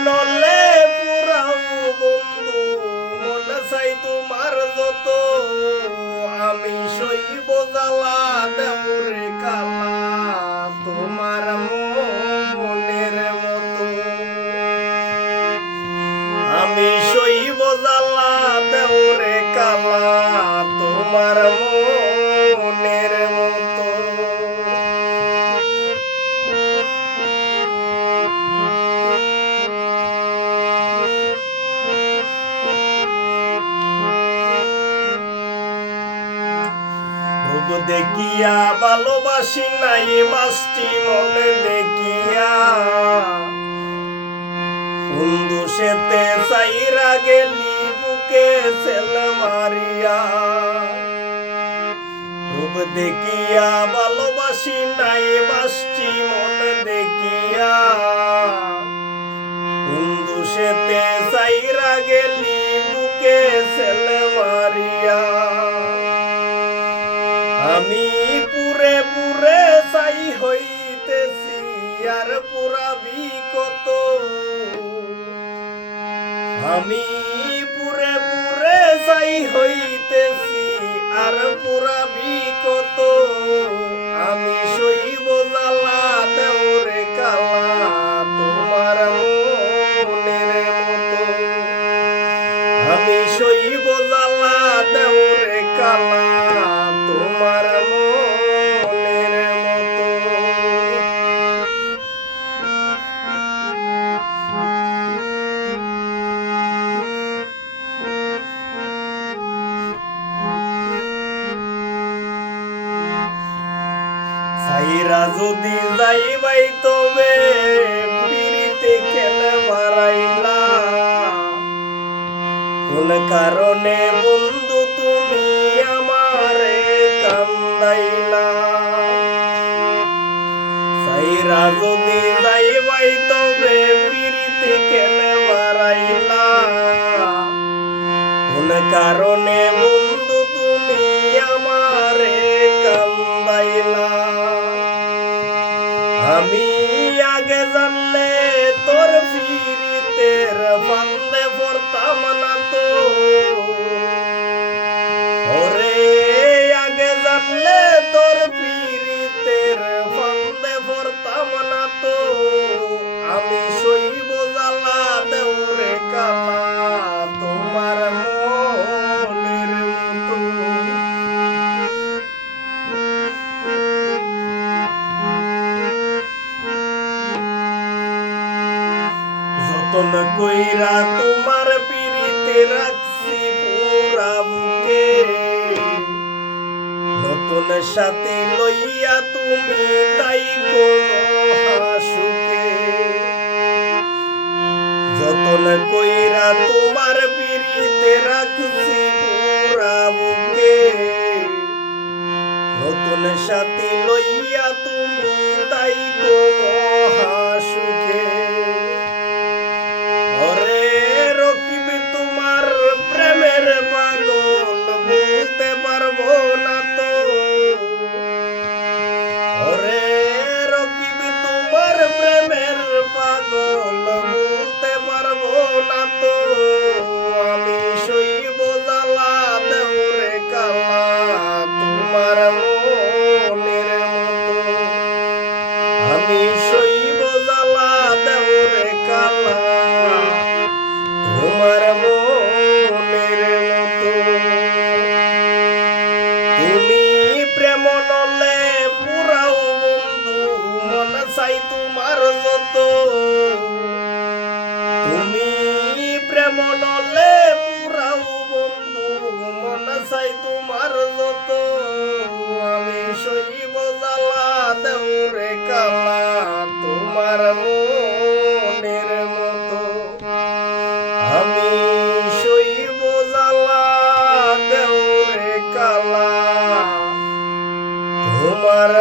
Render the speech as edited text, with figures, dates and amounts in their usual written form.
নলে পুরাও বন্ধু মন চাই তোমার যত আমি সইব জ্বালা দেউরে কালা তোমার মনের মতো আমি সইব জ্বালা দেউরে কালা তোমার মনের মতো রূপ দেখিয়া ভালোবাসি নাই বাসটি মনে দেখিয়া বন্ধু সেতে চাইরা গেলি বুকে সেল মারিয়া রূপ দেখিয়া ভালোবাসি নাই বাসটি মনে দেখিয়া বন্ধু সেতে চাইরা গেলি বুকে সেল মারিয়া আমি পুরে পুরে চাই হইতেছি আর পুরাবি কত আমি পুরে পুরে চাই হইতেছি আর পুরাবি কত আমি সইব জ্বালা দেউরে কালা তোমার মনের মতো আমি সইব জ্বালা দেউরে কালা তোমার মনের মতো সাইরা যদি যাইবাই তবে পিরিতে কেন বাড়াইলা কোন কারণে বন্ধু তুমি আমারে কান্দাইলা সাইরা যদি যাইবাই তবে পিরিতে কেন বাড়াইলা কোন কারণে বন্ধু তুমি আমারে কান্দাইলা আমি আগে জানলে তোর পিরিতের ফান্দে পড়তাম না তো ওরে আগে জানলে তোর পিরিতের ফান্দে পড়তাম না তো আমি সইব জ্বালা দেউরে কালা তোমার মনের মতো যতন কইরা তোমার পিরিতে রাখছি পুরা বুকে নতুন সাথী লইয়া তুমি তাই হাসুকে যতন কইরা তোমার পিরিতে রাখছি পুরা বুকে নতুন সাথী লইয়া তুমি তাই হাসুকে ওরে রকিব তোমার প্রেমের পাগল বলতে পারবো না তো ওরে রকিব তোমার প্রেমের পাগল বলতে পারবো না তো আমি সইব জ্বালা দেউরে কালা তোমার মনের মতো আমি সইব জ্বালা দেউরে কালা তোমার মনের মতো তুমি প্রেম নলে পুরাও বন্ধু মন চাই তোমার যত তুমি প্রেম নলে পুরাও বন্ধু মন চাই তোমার যত আমি সইব জ্বালা দেউরে কালা তোমার মনের মতো আমি সইব জ্বালা দেউরে কালা তোমার